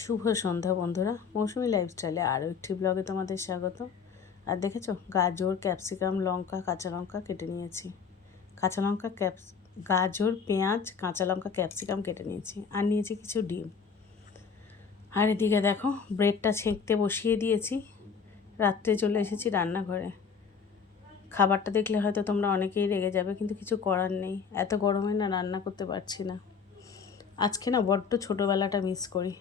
শুভ সন্ধ্যা বন্ধুরা, মৌসুমি লাইফস্টাইলে আরও একটি ব্লগে তোমাদের স্বাগত। আর দেখেছ, গাজর ক্যাপসিকাম লঙ্কা, কাঁচা লঙ্কা কেটে নিয়েছি। কাঁচা লঙ্কা ক্যাপস গাজর, পেঁয়াজ, কাঁচা লঙ্কা ক্যাপসিকাম কেটে নিয়েছি। আর নিয়েছি কিছু ডিম। আর এদিকে দেখো ব্রেডটা ছেঁকতে বসিয়ে দিয়েছি। রাত্রে চলে এসেছি রান্নাঘরে। খাবারটা দেখলে হয়তো তোমরা অনেকেই রেগে যাবে, কিন্তু কিছু করার নেই। এত গরমে না রান্না করতে পারছি না। আজকে না বড্ড ছোটোবেলাটা মিস করি।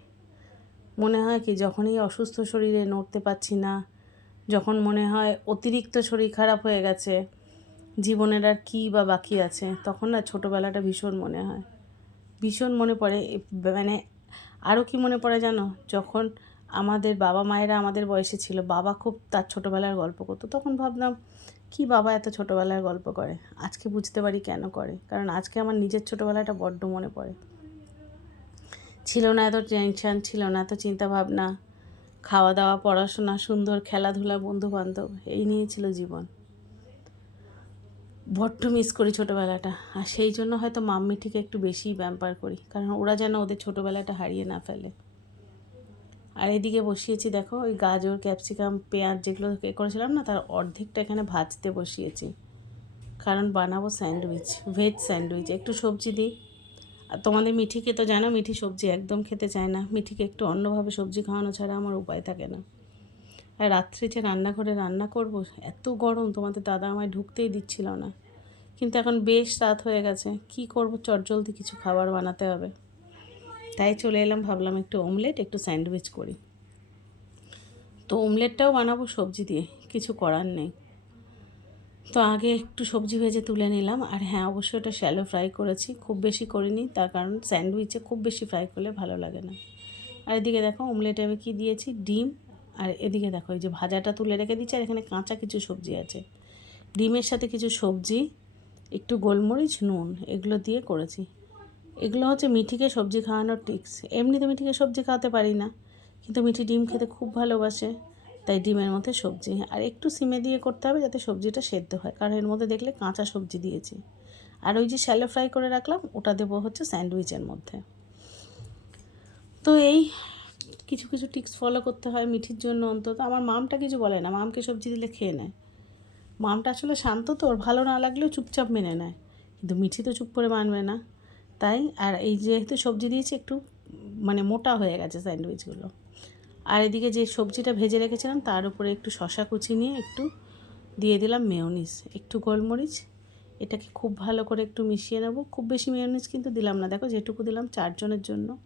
মনে হয় কি যখনই অসুস্থ শরীরে নড়তে পারছি না, যখন মনে হয় অতিরিক্ত শরীর খারাপ হয়ে গেছে, জীবনের আর কী বা বাকি আছে, তখন না ছোটোবেলাটা ভীষণ মনে হয়। ভীষণ মনে পড়ে মানে আরও কি মনে পড়ে জানো? যখন আমাদের বাবা মায়েরা আমাদের বয়সে ছিল, বাবা খুব তার ছোটোবেলার গল্প করতো, তখন ভাবলাম কি বাবা এত ছোটোবেলার গল্প করে? আজকে বুঝতে পারি কেন করে? কারণ আজকে আমার নিজের ছোটোবেলাটা বড্ড মনে পড়ে। ছিল না, এত টেনশান ছিল না, এত চিন্তা ভাবনা খাওয়া দাওয়া পড়াশোনা, সুন্দর খেলাধুলা বন্ধু বান্ধব এই নিয়ে ছিল জীবন। বড্ড মিস করি ছোটোবেলাটা। আর সেই জন্য হয়তো মাম্মি মাম্মিটিকে একটু বেশিই ব্যাম্পার করি, কারণ ওরা যেন ওদের ছোটোবেলাটা হারিয়ে না ফেলে। আর এদিকে বসিয়েছি, দেখো, ওই গাজর ক্যাপসিকাম পেঁয়াজ যেগুলো এ করেছিলাম না, তার অর্ধেকটা এখানে ভাজতে বসিয়েছি। কারণ বানাবো স্যান্ডউইচ ভেজ স্যান্ডউইচ, একটু সবজি দিই। আর তোমাদের মিঠিকে তো জানো, মিঠি সবজি একদম খেতে চায় না। মিঠিকে একটু অন্যভাবে সবজি খাওয়ানো ছাড়া আমার উপায় থাকে না। আর রাত্রে যে রান্নাঘরে রান্না করব, এত গরম, তোমাদের দাদা আমায় ঢুকতেই দিচ্ছিল না। কিন্তু এখন বেশ রাত হয়ে গেছে, কি করব, চটজলদি কিছু খাবার বানাতে হবে। তাই চলে এলাম, ভাবলাম একটু অমলেট একটু স্যান্ডউইচ করি। তো অমলেটটাও বানাবো সবজি দিয়ে, কিছু করার নেই। তো আগে একটু সবজি ভেজে তুলে নিলাম। আর হ্যাঁ অবশ্যই ওটা শ্যালো ফ্রাই করেছি। খুব বেশি করিনি, তার কারণ স্যান্ডউইচে খুব বেশি ফ্রাই করলে ভালো লাগে না। আর এদিকে দেখো অমলেটে আমি কী দিয়েছি? ডিম। আর এদিকে দেখো, এই যে ভাজাটা তুলে রেখে দিচ্ছি, আর এখানে কাঁচা কিছু সবজি আছে। ডিমের সাথে কিছু সবজি, একটু গোলমরিচ, নুন, এগুলো দিয়ে করেছি। এগুলো হচ্ছে মিঠিকে সবজি খাওয়ানোর টিক্স এমনিতে মিঠিকে সবজি খাওয়াতে পারি না, কিন্তু মিঠি ডিম খেতে খুব ভালোবাসে। তাই ডিমের মধ্যে সবজি, আর একটু সিমে দিয়ে করতে হবে যাতে সবজিটা সেদ্ধ হয়, কারণ এর মধ্যে দেখলে কাঁচা সবজি দিয়েছি। আর ওই যে শ্যালো ফ্রাই করে রাখলাম, ওটা দেবো হচ্ছে স্যান্ডউইচের মধ্যে। তো এই কিছু কিছু টিক্স ফলো করতে হয় মিঠির জন্য অন্তত। আমার মামটা কিছু বলে না, মামকে সবজি দিলে খেয়ে নেয়। মামটা আসলে শান্ত তো, ওর ভালো না লাগলেও চুপচাপ মেনে নেয়। কিন্তু মিঠি তো চুপ করে মানবে না। তাই, আর এই যেহেতু সবজি দিয়েছি, একটু মানে মোটা হয়ে গেছে স্যান্ডউইচগুলো। আর এদিকে যে সবজিটা ভেজে রেখেছিলাম, তার উপরে একটু শশা কুচি নিয়ে একটু দিয়ে দিলাম মেয়নিস একটু গোলমরিচ। এটাকে খুব ভালো করে একটু মিশিয়ে নেব। খুব বেশি মেয়োনিজ কিন্তু দিলাম না। দেখো, যেটুকু দিলাম চারজনের জন্য।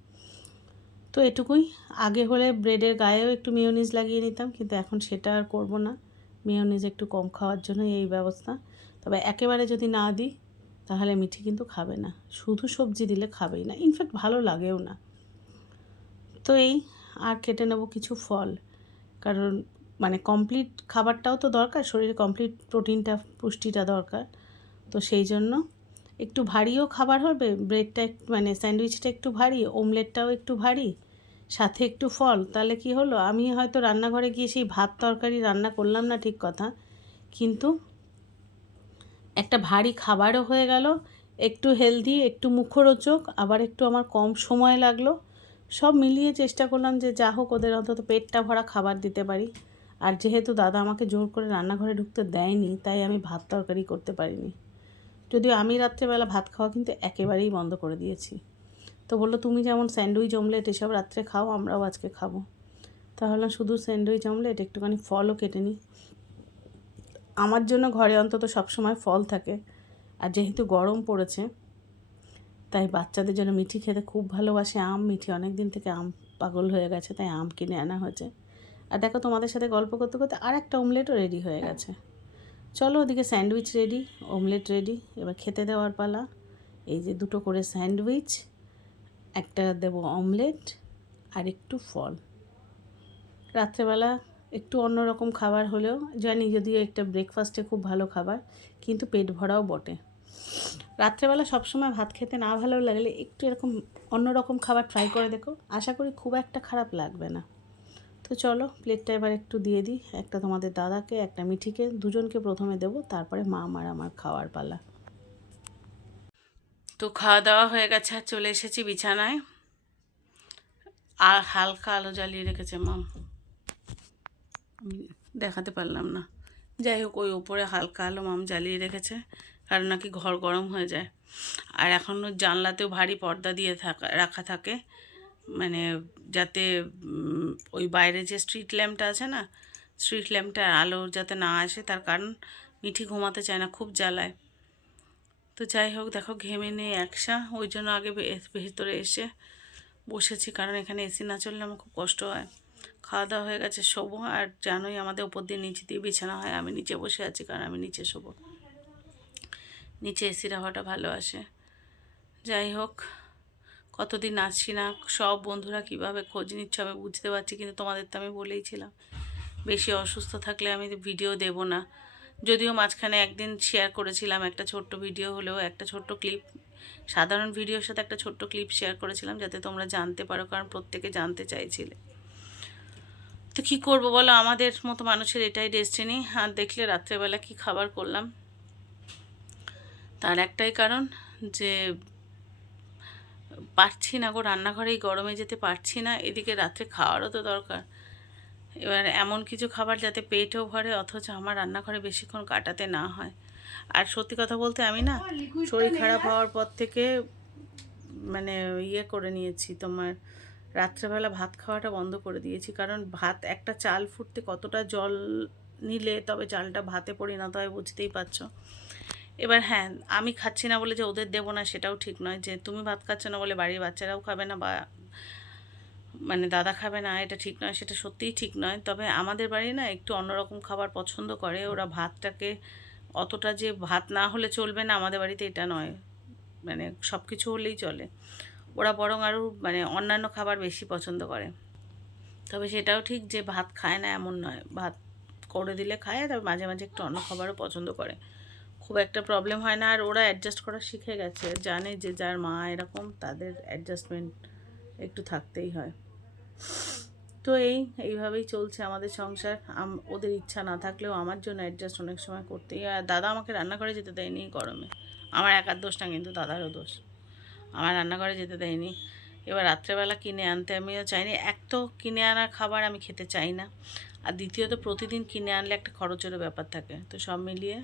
তো এটুকুই। আগে হলে ব্রেডের গায়েও একটু মেয়োনিজ লাগিয়ে নিতাম, কিন্তু এখন সেটা আর করব না। মেয়োনিজ একটু কম খাওয়ার জন্য এই ব্যবস্থা। তবে একেবারে যদি না দিই, তাহলে মিঠি কিন্তু খাবে না। শুধু সবজি দিলে খাবেই না। ইনফ্যাক্ট ভালো লাগেও না। তো এই আর কেটে নেব কিছু ফল। কারণ মানে কমপ্লিট খাবারটাও তো দরকার, শরীরে কমপ্লিট প্রোটিনটা পুষ্টিটা দরকার। তো সেই জন্য একটু ভারীও খাবার হবে ব্রেডটা মানে স্যান্ডউইচটা একটু ভারী ওমলেটটাও একটু ভারী, সাথে একটু ফল। তাহলে কি হলো? আমি হয়তো রান্নাঘরে গিয়ে সেই ভাত তরকারি রান্না করলাম না ঠিক কথা, কিন্তু একটা ভারী খাবারও হয়ে গেল, একটু হেলদি একটু মুখরোচক, আবার একটু আমার কম সময় লাগল সব মিলিয়ে চেষ্টা করলাম যে যা হোক ওদের অন্তত পেটটা ভরা খাবার দিতে পারি। আর যেহেতু দাদা আমাকে জোর করে রান্নাঘরে ঢুকতে দেয়নি, তাই আমি ভাত তরকারি করতে পারিনি। যদিও আমি রাত্রেবেলা ভাত খাওয়া কিন্তু একেবারেই বন্ধ করে দিয়েছি। তো বলল, তুমি যেমন স্যান্ডউইচ, অমলেট এসব রাত্রে খাও, আমরাও আজকে খাব। তাহলে শুধু স্যান্ডউইচ, অমলেট, একটুখানি ফলও কেটে নিই। আমার জন্য ঘরে অন্তত সবসময় ফল থাকে। আর যেহেতু গরম পড়েছে বাচ্চাদের জন্য মিঠি খেতে খুব ভালোবাসে। আম মিঠি অনেক দিন থেকে আম পাগল হয়ে গেছে, তাই আম কিনে আনা হয়েছে। আর দেখো তোমাদের সাথে গল্প করতে করতে আর একটা অমলেটও রেডি হয়ে গেছে। চলো ওদিকে স্যান্ডউইচ রেডি অমলেট রেডি এবার খেতে দেওয়ার পালা। এই যে দুটো করে স্যান্ডউইচ একটা দেবো অমলেট আর একটু ফল। রাত্রেবেলা একটু অন্যরকম খাবার হলেও জানি যদিও একটা ব্রেকফাস্টে খুব ভালো খাবার, কিন্তু পেট ভরাও বটে। রাত্রেবেলা সবসময় ভাত খেতে না ভালো লাগলে একটু এরকম অন্যরকম খাবার ট্রাই করে দেখো। আশা করি খুব একটা খারাপ লাগবে না। তো চলো প্লেটটা এবার একটু দিয়ে দিই। একটা তোমাদের দাদাকে, একটা মিঠিকে, দুজনকে প্রথমে দেবো, তারপরে মা আমার আমার খাওয়ার পালা। তো খাওয়া দাওয়া হয়ে গেছে, আর চলে এসেছি বিছানায়। আর হালকা আলো জ্বালিয়ে রেখেছে মাম দেখাতে পারলাম না। যাই হোক, ওই ওপরে হালকা আলো মাম জ্বালিয়ে রেখেছে। কারণ নাকি ঘর গরম হয়ে যায়। আর এখনও জানলাতেও ভারী পর্দা দিয়ে থাকা, রাখা থাকে। মানে যাতে ওই বাইরে যে স্ট্রিট ল্যাম্পটা আছে না স্ট্রিট ল্যাম্পটার আলো যাতে না আসে, তার কারণ মিঠি ঘুমাতে চায় না, খুব জ্বালায়। তো যাই হোক, দেখো ঘেমে নেই একসা, ওই জন্য আগে ভেতরে এসে বসেছি, কারণ এখানে এসি না চললে আমার খুব কষ্ট হয়। খাওয়া দাওয়া হয়ে গেছে, শোবো, আর জানোই আমাদের উপর দিয়ে নিচে দিয়ে বিছানা হয়, আমি নিচে বসে আছি, কারণ আমি নিচে শোবো। নিচে এসির হাওয়াটা ভালো আসে। যাই হোক, কতদিন আসছি না, সব বন্ধুরা কীভাবে খোঁজ নিচ্ছ আমি বুঝতে পারছি, কিন্তু তোমাদের তো আমি বলেইছিলাম বেশি অসুস্থ থাকলে আমি ভিডিও দেব না। যদিও মাঝখানে একদিন শেয়ার করেছিলাম একটা ছোট্ট ভিডিও হলেও একটা ছোট্ট ক্লিপ সাধারণ ভিডিওর সাথে একটা ছোট্ট ক্লিপ শেয়ার করেছিলাম যাতে তোমরা জানতে পারো, কারণ প্রত্যেকে জানতে চাইছিলে। তো কী করব বলো, আমাদের মতো মানুষের এটাই ডেস্টিনি আর দেখলে রাত্রেবেলা কি খাবার করলাম তার একটাই কারণ যে পারছি না গো রান্নাঘরে এই গরমে যেতে পারছি না এদিকে রাত্রে খাওয়ারও তো দরকার। এবার এমন কিছু খাবার যাতে পেটও ভরে অথচ আমার রান্নাঘরে বেশিক্ষণ কাটাতে না হয়। আর সত্যি কথা বলতে আমি না শরীর খারাপ হওয়ার পর থেকে মানে ইয়ে করে নিয়েছি তোমার রাত্রেবেলা ভাত খাওয়াটা বন্ধ করে দিয়েছি। কারণ ভাত একটা চাল ফুটতে কতটা জল নিলে তবে চালটা ভাতে পরিণত হয় বুঝতেই পারছ। এবার হ্যাঁ আমি খাচ্ছি না বলে যে ওদের দেবো না সেটাও ঠিক নয়। যে তুমি ভাত খাচ্ছ না বলে বাড়ির বাচ্চারাও খাবে না বা মানে দাদা খাবে না, এটা ঠিক নয়, সেটা সত্যিই ঠিক নয়। তবে আমাদের বাড়ি না একটু অন্যরকম খাবার পছন্দ করে। ওরা ভাতটাকে অতটা যে ভাত না হলে চলবে না, আমাদের বাড়িতে এটা নয়। মানে সব কিছু হলেই চলে। ওরা বরং আরও মানে অন্যান্য খাবার বেশি পছন্দ করে। তবে সেটাও ঠিক যে ভাত খায় না এমন নয়। ভাত করে দিলে খায়, তবে মাঝে মাঝে একটু অন্য খাবারও পছন্দ করে। খুব একটা প্রবলেম হয় না। আর ওরা অ্যাডজাস্ট করা শিখে গেছে, জানে যে যার মা এরকম, তাদের অ্যাডজাস্টমেন্ট একটু থাকতেই হয়। তো এই, এইভাবেই চলছে আমাদের সংসার। ওদের ইচ্ছা না থাকলেও আমার জন্য অ্যাডজাস্ট অনেক সময় করতেই হয়। দাদা আমাকে রান্নাঘরে যেতে দেয়নি গরমে। আমার একার দোষ না, কিন্তু দাদারও দোষ। আমার রান্নাঘরে যেতে দেয়নি। এবার রাত্রেবেলা কিনে আনতে আমিও চাইনি। এক তো কিনে আনার খাবার আমি খেতে চাই না। আর দ্বিতীয়ত প্রতিদিন কিনে আনলে একটা খরচেরও ব্যাপার থাকে। তো সব মিলিয়ে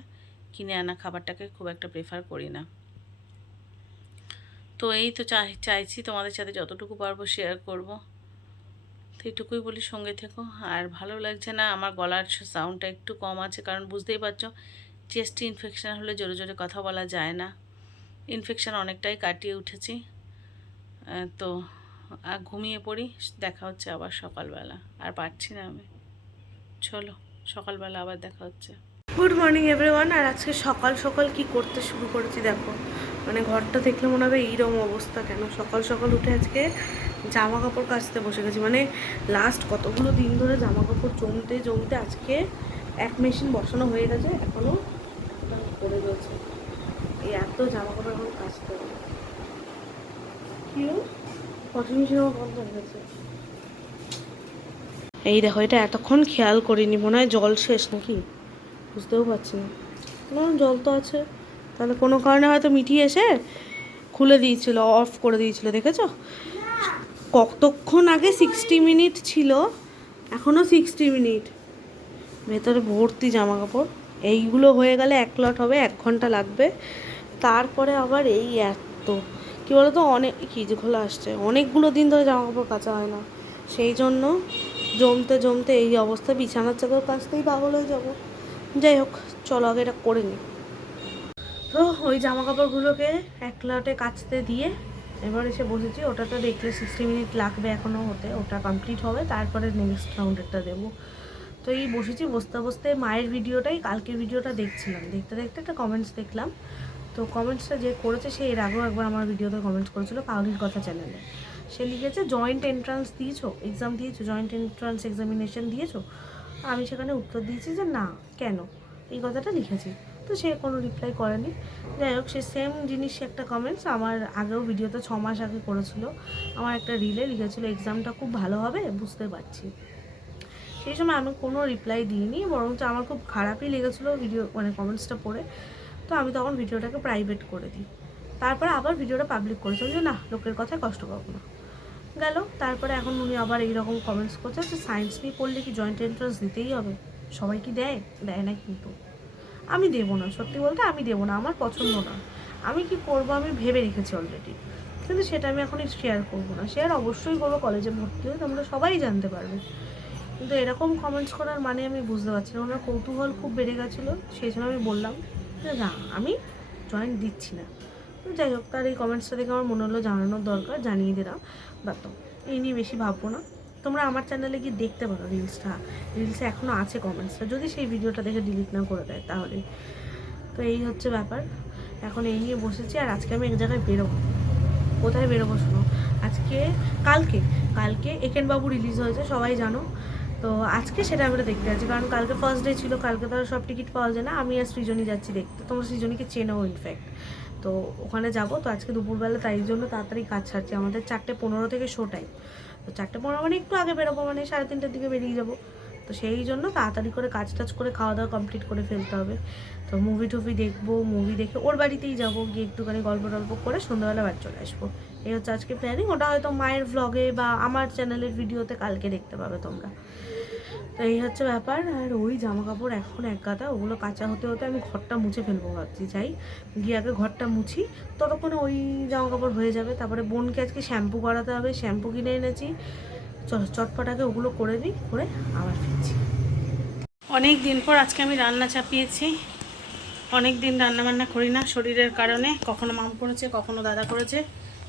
কিনে আনা খাবারটাকে খুব একটা প্রেফার করি না। তো এই তো চাই, চাইছি তোমাদের সাথে যতটুকু পারব শেয়ার করব। তো এইটুকুই বলি সঙ্গে থেকো। আর ভালো লাগছে না, আমার গলার সাউন্ডটা একটু কম আছে, কারণ বুঝতেই পারছ চেস্ট ইনফেকশান হলে জোরে জোরে কথা বলা যায় না। ইনফেকশান অনেকটাই কাটিয়ে উঠেছি। তো আর ঘুমিয়ে পড়ি, দেখা হচ্ছে আবার সকালবেলা। আর পারছি না আমি। চলো, সকালবেলা আবার দেখা হচ্ছে। গুড মর্নিং এভরিওয়ান আর আজকে সকাল সকাল কি করতে শুরু করেছি দেখো। মানে ঘরটা দেখলে মনে হবে এইরকম অবস্থা কেন? সকাল সকাল উঠে আজকে জামা কাপড় কাচতে বসে গেছি। মানে লাস্ট কতগুলো দিন ধরে জামা কাপড় জমতে জমতে আজকে এক মেশিন বসানো হয়ে গেছে এখনও পড়ে রয়েছে। এই এত জামা কাপড় এখন কাচতে হবে। ওয়াশিং মেশিন আমার গেছে। এই দেখো, এটা এতক্ষণ খেয়াল করিনি, মনে হয় জল শেষ নাকি? বুঝতেও পারছি না। না জল তো আছে। তাহলে কোনো কারণে হয়তো মিঠি এসে খুলে দিয়েছিল অফ করে দিয়েছিল, দেখেছ? কতক্ষণ আগে সিক্সটি মিনিট ছিল এখনও সিক্সটি মিনিট ভেতরে ভর্তি জামা কাপড় এইগুলো হয়ে গেলে এক লট হবে, এক ঘণ্টা লাগবে। তারপরে আবার এই এত। কী বলতো, অনেক, কী খোলা আসছে। অনেকগুলো দিন ধরে জামা কাপড় কাচা হয় না। সেই জন্য জমতে জমতে এই অবস্থা। বিছানার চাদর কাচতেই পাগল হয়ে যাব। যাই হোক, চলো আগে এটা করে নিই। তো ওই জামা কাপড়গুলোকে এক লটে কাচতে দিয়ে এবার এসে বসেছি। ওটা তো দেখলে সিক্সটি মিনিট লাগবে এখনও হতে। ওটা কমপ্লিট হবে। তারপরে নেক্সট রাউন্ডেরটা দেবো। তো এই বসেছি। বসতে বসতে মায়ের ভিডিওটাই, কালকের ভিডিওটা দেখছিলাম। দেখতে দেখতে একটা কমেন্টস দেখলাম। তো কমেন্টসটা যে করেছে সে এর আগেও একবার আমার ভিডিওতে কমেন্টস করেছিল পাউলির কথা চ্যানেলে সে লিখেছে জয়েন্ট এন্ট্রান্স দিয়েছ? এক্সাম দিয়েছ? জয়েন্ট এন্ট্রান্স এক্সামিনেশন দিয়েছ? আমি সেখানে উত্তর দিয়েছি যে না, কেন? এই কথাটা লিখেছি। তো সে কোনো রিপ্লাই করেনি। যাই হোক, সে সেম জিনিস, একটা কমেন্টস আমার আগেও ভিডিওতে ছ মাস আগে করেছিল। আমার একটা রিলে লিখেছিল এক্সামটা খুব ভালো হবে, বুঝতে পারছি। সেই সময় আমি কোনো রিপ্লাই দিইনি, বরঞ্চ আমার খুব খারাপই লেগেছিলো ভিডিও মানে কমেন্টসটা পড়ে। তো আমি তখন ভিডিওটাকে প্রাইভেট করে দিই। তারপরে আবার ভিডিওটা পাবলিক করেছিলাম যে, না, লোকের কথায় কষ্ট পাবো না। গেল। তারপরে এখন উনি আবার এইরকম কমেন্টস করছে যে সায়েন্স নিয়ে পড়লে কি জয়েন্ট এন্ট্রান্স দিতেই হবে? সবাই কি দেয়? দেয় না কিন্তু। আমি দেবো না, সত্যি বলতে আমি দেবো না, আমার পছন্দ না। আমি কি করব? আমি ভেবে রেখেছি অলরেডি কিন্তু সেটা আমি এখন শেয়ার করব না। শেয়ার অবশ্যই করব কলেজে ভর্তি হয়ে তোমরা সবাই জানতে পারবে। কিন্তু এরকম কমেন্টস করার মানে আমি বুঝতে পারছি না। ওনার কৌতূহল খুব বেড়ে গেছিল, সেই জন্য আমি বললাম যে, না, আমি জয়েন্ট দিচ্ছি না। যাই হোক, তার এই কমেন্টসটা দেখে আমার মনে হলো জানানোর দরকার, জানিয়ে দিলাম। বা তো এই নিয়ে বেশি ভাববো না। তোমরা আমার চ্যানেলে গিয়ে দেখতে পারো রিলসটা রিলসে এখনও আছে কমেন্টসটা যদি সেই ভিডিওটা দেখে ডিলিট না করে দেয় তাহলে। তো এই হচ্ছে ব্যাপার। এখন এই নিয়ে বসেছি আর আজকে আমি এক জায়গায় বেরোবো। কোথায় বেরোবো শোনো? আজকে, কালকে কালকে একেন বাবু রিলিজ হয়েছে, সবাই জানো। তো আজকে সেটা আমরা দেখতে যাচ্ছি, কারণ কালকে ফার্স্ট ডে ছিল, কালকে তো সব টিকিট পাওয়া যায় না, আমি আর সৃজনী যাচ্ছি দেখতে। তোমরা সৃজনীকে চেনো ইনফ্যাক্ট তো ওখানে যাব, তো আজকে দুপুরবেলা তাই জন্য তাড়াতাড়ি কাজ ছাড়ছি আমাদের চারটে পনেরো থেকে শো টাইম তো চারটে পনেরো মানে একটু আগে বেরোবো মানে সাড়ে তিনটের দিকে বেরিয়ে যাব। তো সেই জন্য তাড়াতাড়ি করে কাজ টাজ করে খাওয়া দাওয়া কমপ্লিট করে ফেলতে হবে। তো মুভি টুভি দেখব মুভি দেখে ওর বাড়িতেই যাব, গিয়ে একটুখানি গল্প টল্প করে সন্ধ্যাবেলা বাড়ি চলে আসব। এই হচ্ছে আজকে প্ল্যানিং ওটা হয়তো মায়ের ভ্লগে বা আমার চ্যানেলের ভিডিওতে কালকে দেখতে পাবে তোমরা। তো এই হচ্ছে ব্যাপার। আর ওই জামা কাপড় এখন এক গাদা, ওগুলো কাঁচা হতে হতে আমি ঘরটা মুছে ফেলব ভাবছি। যাই গিয়ে আগে ঘরটা মুছি, ততক্ষণে ওই জামা কাপড় হয়ে যাবে। তারপরে বোনকে আজকে শ্যাম্পু করাতে হবে, শ্যাম্পু কিনে এনেছি। চল চটপটাকে ওগুলো করে নিই করে আবার ফিরছি। অনেক দিন পর আজকে আমি রান্না চাপিয়েছি। অনেক দিন রান্না বান্না করি না শরীরের কারণে। কখনো মাম করেছে, কখনো দাদা করেছে।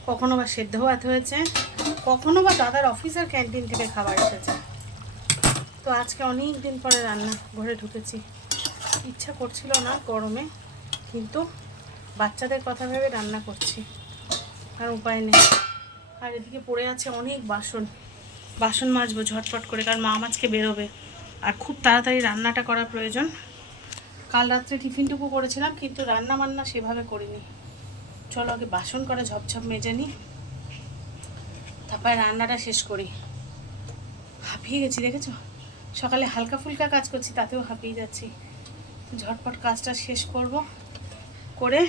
কখনো বা সেদ্ধ ভাত হয়েছে, কখনো বা দাদার অফিসের ক্যান্টিন থেকে খাবার এসেছে। তো আজকে অনেক দিন পরে রান্না ঘরে ঢুকেছি। ইচ্ছা করছিল না গরমে, কিন্তু বাচ্চাদের কথা ভেবে রান্না করছি। আর উপায় নেই। আর এদিকে পড়ে আছে অনেক বাসন। বাসন মাজবো ঝটপট করে, কারণ মা মাছকে বেরোবে। আর খুব তাড়াতাড়ি রান্নাটা করা প্রয়োজন। কাল রাত্রে টিফিনটুকু করেছিলাম, কিন্তু রান্না বান্না সেভাবে করিনি। চলো আগে বাসন করে ঝপঝপ মেজে নিই তারপরে রান্নাটা শেষ করি। হাঁপিয়ে গেছি, দেখেছ? সকালে হালকা ফুলকা কাজ করছি, তাতেও হাঁপিয়ে যাচ্ছি। ঝটপট কাজটা শেষ করব। করে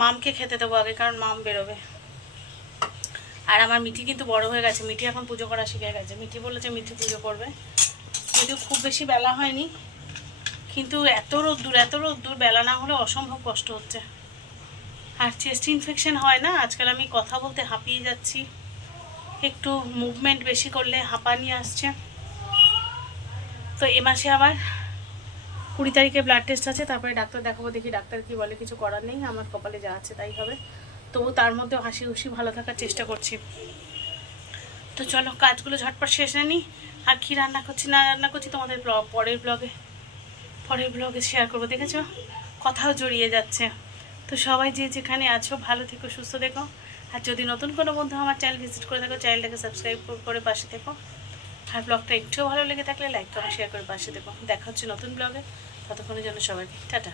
মামকে খেতে দেবো আগে, কারণ মাম বেরোবে। আর আমার মিঠি কিন্তু বড় হয়ে গেছে। মিঠি এখন পুজো করা শিখে গেছে। মিঠি বলেছে মিঠি পুজো করবে। যদিও খুব বেশি বেলা হয়নি, কিন্তু এত রোদ্দুর এত রোদ্দুর বেলা না হলে অসম্ভব কষ্ট হচ্ছে। আর চেস্ট ইনফেকশন হয় না? আজকাল আমি কথা বলতে হাঁপিয়ে যাচ্ছি। একটু মুভমেন্ট বেশি করলে হাঁপানি আসছে। তো এ মাসে আবার কুড়ি তারিখে ব্লাড টেস্ট আছে, তারপরে ডাক্তার দেখাবো, দেখি ডাক্তার কি বলে, কিছু করার নেই। আমার কপালে যা আছে তাই হবে। তবু তার মধ্যে হাসি খুশি, ভালো থাকার চেষ্টা করছি। তো চলো, কাজগুলো ঝটপট শেষ নিই আর কী রান্না করছি, না রান্না করছি তোমাদের ব্লগ, পরের ব্লগে পরের ব্লগে শেয়ার করব, দেখেছ? কথাও জড়িয়ে যাচ্ছে। তো সবাই যে যেখানে আছো, ভালো থেকো, সুস্থ দেখো আর যদি নতুন কোনো বন্ধু আমার চ্যানেল ভিজিট করে থাকো চ্যানেলটাকে সাবস্ক্রাইব করে পাশে থেকো। আর ব্লগটা একটুও ভালো লেগে থাকলে লাইক করো শেয়ার করে পাশে দেখো দেখা হচ্ছে নতুন ব্লগে ততক্ষণের জন্য সবাইকে টাটা।